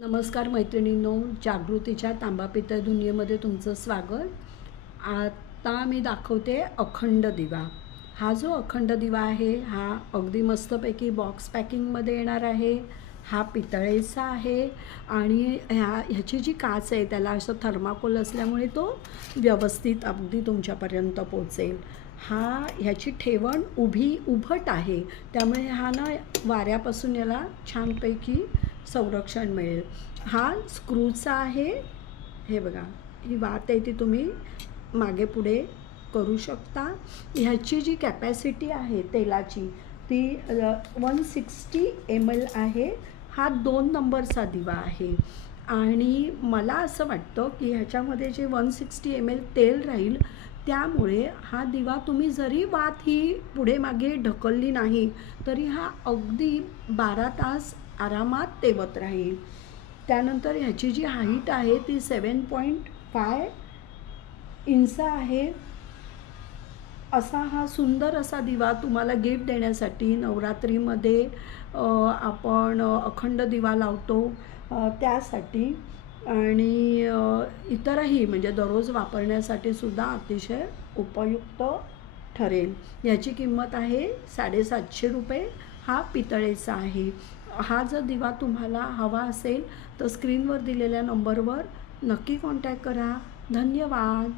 नमस्कार मैत्रिणींनो, जागृतीच्या तांबा पितळ दुनियेमध्ये तुमचं स्वागत। आता मी दाखवते अखंड दिवा। हा जो अखंड दिवा आहे हा अगदी मस्तपैकी बॉक्स पॅकिंगमध्ये येणार आहे। हा पितळेचा आहे आणि ह्याची जी काच आहे त्याला असं थर्माकोल असल्यामुळे तो व्यवस्थित अगदी तुमच्यापर्यंत पोहोचेल। ह्याची ठेवण उभट आहे, त्यामुळे हा ना वाऱ्यापासून याला छानपैकी संरक्षण मिळेल। हा स्क्रूचा आहे, हे बघा ही वात आहे ती तुम्ही मागे पुढे करू शकता। ह्याची जी कॅपॅसिटी आहे तेलाची ती 160 ml आहे। हा 2 नंबरचा दिवा आहे आणि मला असं वाटतं की ह्याच्यामध्ये जे 160 ml तेल राहील त्यामुळे हा दिवा तुम्ही जरी वात ही पुढे मागे ढकलली नाही तरी हा अगदी 12 तास आरामात तेवत राहील। त्यानंतर ह्याची जी हाईट आहे ती 7.5 इंच आहे। असा हा सुंदर असा दिवा तुम्हाला गिफ्ट देण्यासाठी नवरात्रीमध्ये आपण अखंड दिवा लावतो त्यासाठी आणि इतरही म्हणजे दररोज वापरण्यासाठी सुद्धा अतिशय उपयुक्त ठरेल। याची किंमत आहे 750 रुपये। हा पितळेचा आहे। हा जर दिवा तुम्हाला हवा असेल तर स्क्रीनवर दिलेल्या नंबरवर नक्की कॉन्टॅक्ट करा। धन्यवाद।